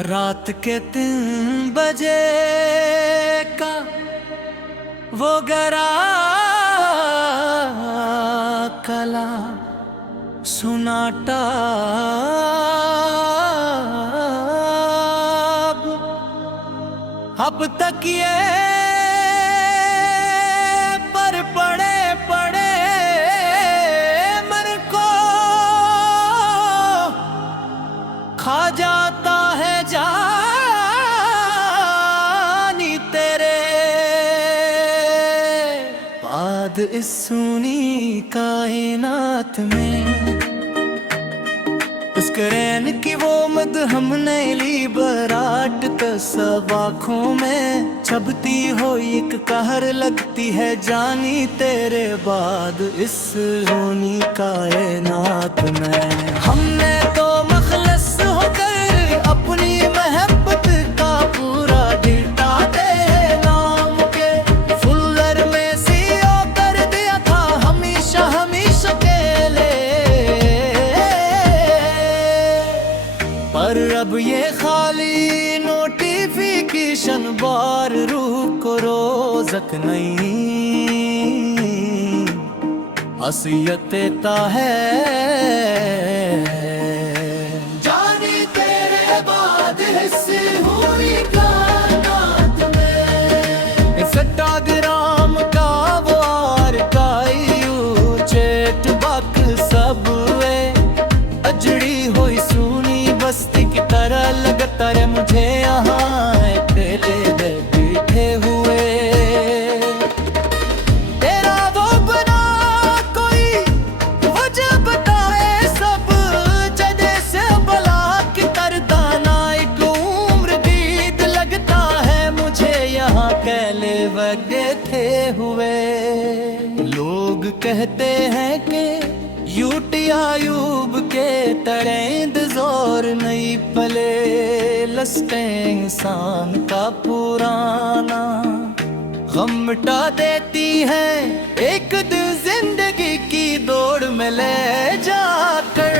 रात के 3 बजे का वो गरा कला सुनाटा अब तक ये पर पड़े पड़े मन को खा जाता है जानी तेरे बाद इस सुनी कायनात में रैन की वो मद हमने ली बराट सब आँखों में छबती हो एक कहर लगती है जानी तेरे बाद इस रोनी कायनात में हमने तो मखलस होकर अपनी मोहब्बत का पूरा डिटा दे नाम के फुल्लर में सीओ कर दिया था हमेशा हमेशा के पर अब ये खाली नोटिफिकेशन बार रूह को रोजक नहीं असलियत देता है जानी तेरे बाद हिस्से हुई कायनात में इंस्टाग्राम का वो आर्काइव चैट बक सब अजड़ी हुई सुनी बस्ती की तरह लगता है मुझे यहाँ अकेले बैठे हुए तेरा वो बना कोई वजह बताए सब जदे से बला की तरदाना एक उम्र दीद लगता है मुझे यहाँ अकेले बैठे हुए लोग कहते हैं कि यूट्यूब के तरेंद जोर नहीं पले लस्टे इंसान का पुराना गम मिटा देती है एक दिन जिंदगी की दौड़ में ले जाकर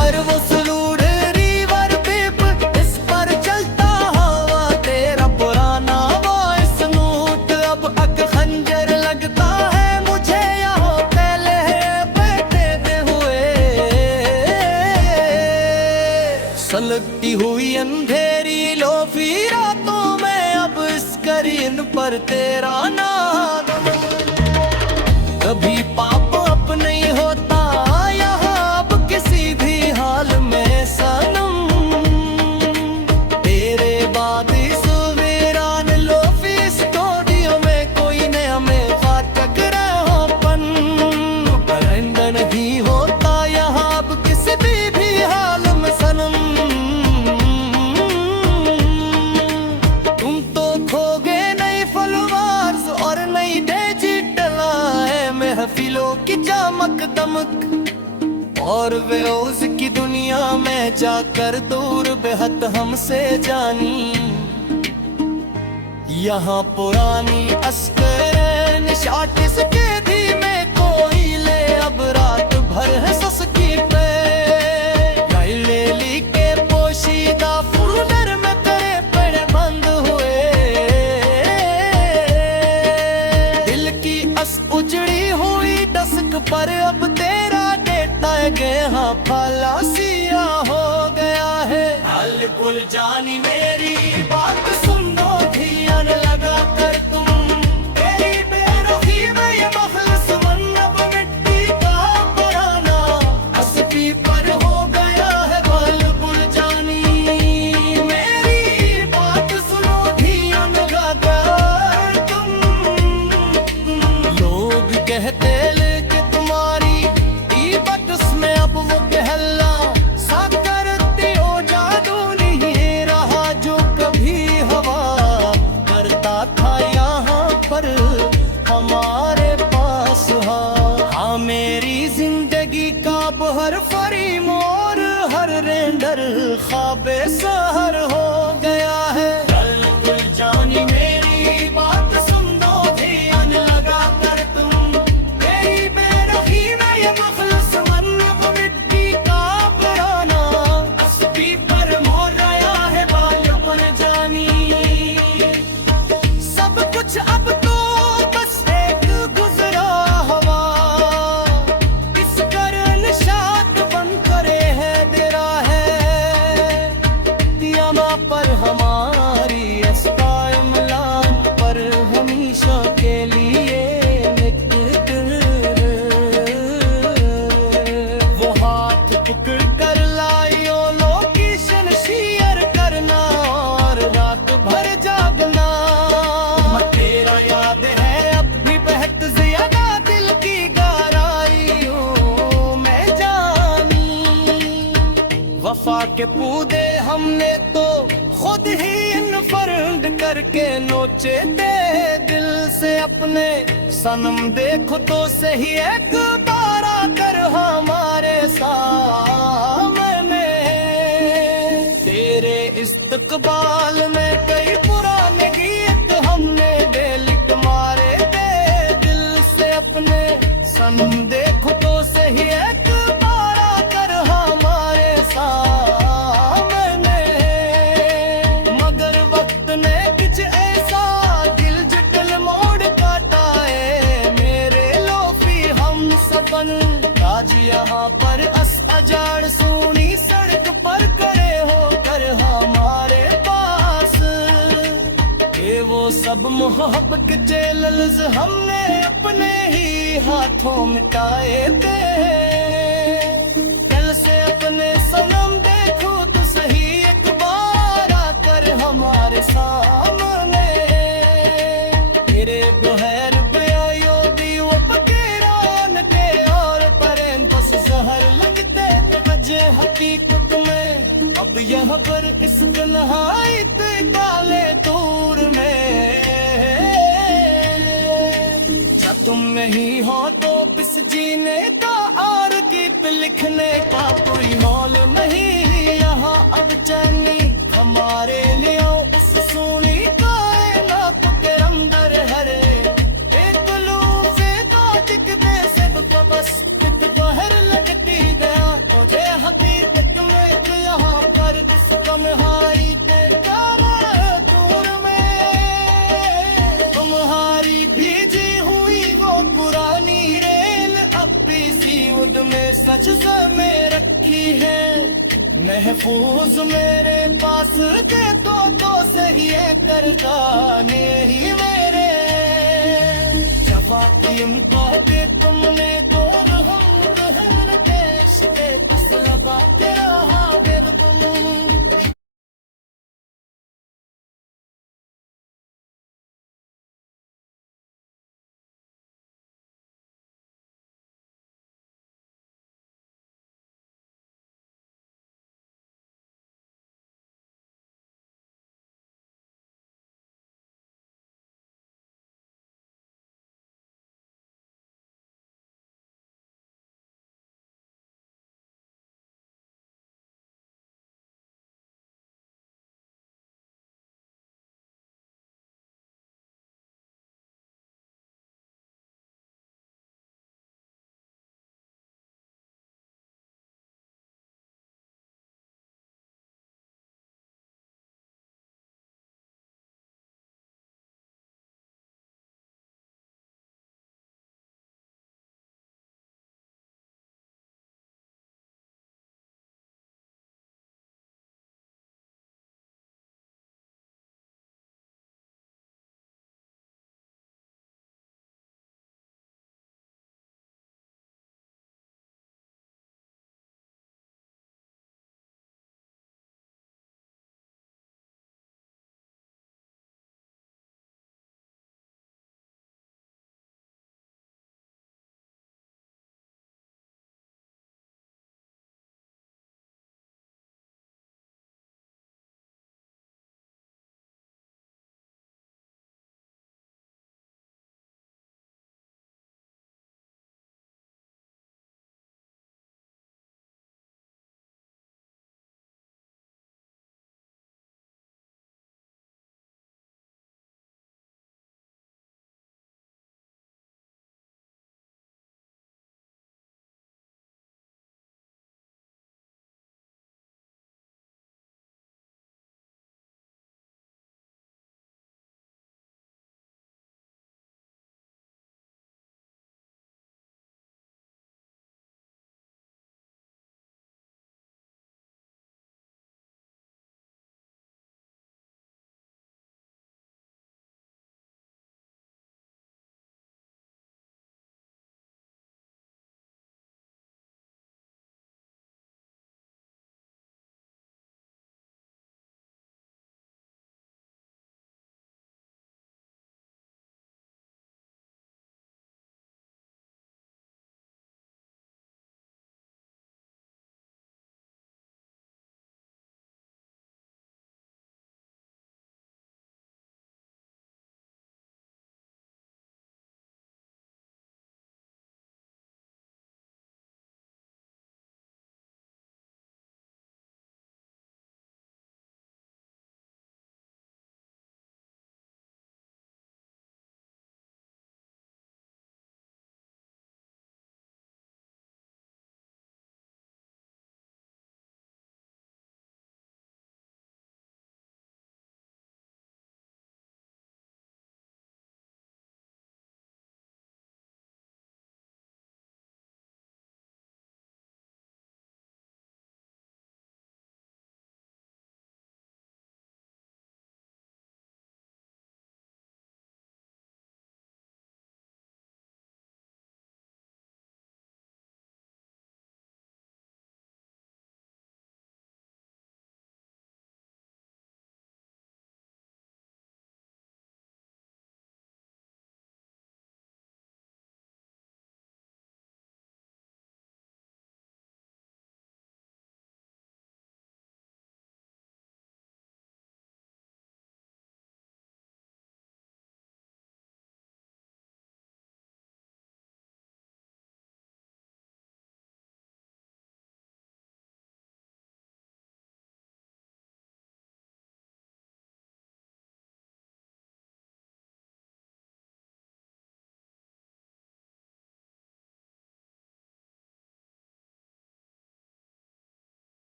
और वो सलूड रिवर पिप इस पर चलता हवा तेरा पुराना वॉइस नोट अब अक खंजर लगता है मुझे यहाँ पहले लगती हुई अंधेरी लोफी रातों में अब स्क्रीन पर तेरा नाम कभी पाप अप नहीं होता यहाँ अब किसी भी हाल में सनम तेरे बाद इस वीरान लोफी स्टूडियो में कोई ने हमें फाटक रहोपन परिंदा नहीं होता यहाँ अब किसी भी हाल में सनम महफिलों की चमक दमक और वे उसकी दुनिया में जाकर दूर बेहद हमसे जानी यहाँ पुरानी अस्कर निशाटिस के धीमे कोई ले अब रात भर है ससकी पे ले ली के पोशीदा फूलर में करे पड़े बंद हुए दिल की अस उजड़ी हुई डस्क पर अब तेरा डेटा गया फलासिया हो गया है बिल्कुल जानी मेरी बात सुनो ध्यान लगा कर तुम तेरी बेरुखी में ये मखलस मन अब मिट्टी का पुराना अस्पी पर हो गया है बिल्कुल जानी मेरी बात सुनो ध्यान लगा कर तुम लोग कहते कि तुम्हारी बकस में अब वो कहला सा करती हो जादू नहीं रहा जो कभी हवा करता था यहाँ पर हमारे पास हाँ मेरी जिंदगी का हर फरीम और हर रेंडर ख्वाबे सहर हो गया है बिल्कुल जानी मेरी बात सुन दो ध्यान लगा कर तुम मेरी बेरुखी में ये मखलस मन अब मिट्टी का पुराना अस्पी पर मोर रहा के पूदे हमने तो खुद ही इनफर्ड करके नोचे थे दिल से अपने। सनम देखो तो सही एक बार आकर हमारे सामने। तेरे इस्तकबाल में कई पुराने गीत हमने बेलिख मारे थे दिल से अपने। सनम देखो तो सही एक बार आकर हमारे सामने। मगर वक्त ने कुछ ऐसा दिल जटल मोड़ काटा है मेरे लोफी हम सबन। आज यहाँ पर अजाड़ सुनी सड़क पर खड़े होकर हमारे पास। ये वो सब मोहब्बत के लफ्ज़ हमने अपने ही हाथों मिटाए थे। कल से अपने सनम देखो तो सही एक बार आकर हमारे सामने। तेरे बहर बयायो दीव पकेरान के और परें बस जहर लगते थे बजे हकीकत में। अब यहाँ पर इस तन्हाई ते काले तूर में तुम नहीं हो तो पिस जीने का और गीत लिखने का कोई मौल नहीं। यहाँ अब चैनी हमारे लिए उस सोनी कायनात के अंदर हरे एक लूफे का दिख दे सब को बस कित जहर लगती गया मुझे हकीकत में जो यहाँ पर इस तन्हाई के काले तूर में। तुम्हारी भीजी पुरानी रेल अपनी सी उद में सच में रखी है महफूज मेरे पास के तो सही है करदाने ही मेरे। जब इनको